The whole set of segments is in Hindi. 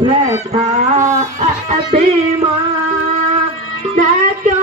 Radha Abhima Nakyo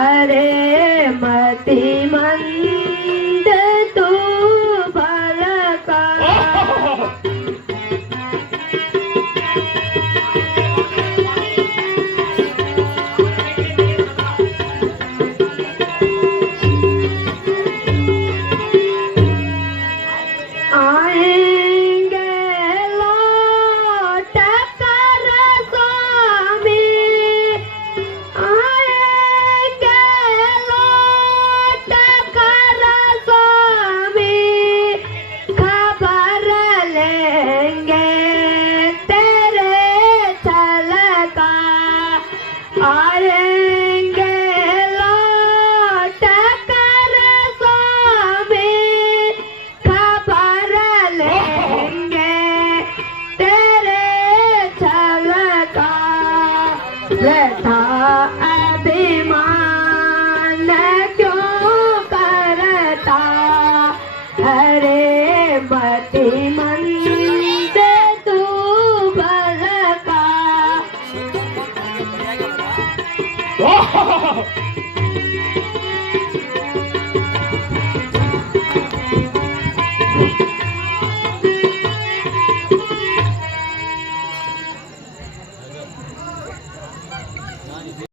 हरे मति मंद व्यथा अभिमान क्यों करता? अरे बति मन तू बलता